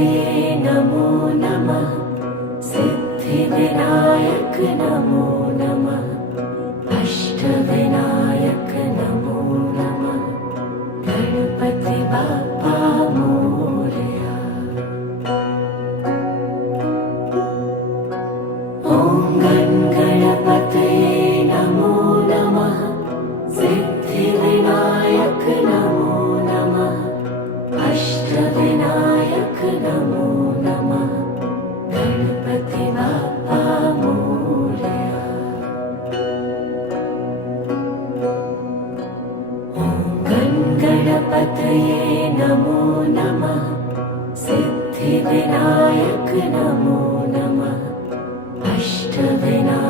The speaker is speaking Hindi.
गणपतये नमो नमः। सिद्धिविनायक नमो नमः। अष्टविनायक नमो नमः। गणपति बाप्पा मोरया। ॐ गणपतये नमो नमः। सिद्धिविनायक नमो नमः। अष्टविनायक नमो नमः। गणपति बाप्पा मोरया। ॐ गणपतये नमो नमः। सिद्धिविनायक नमो नमः। अष्टविनायक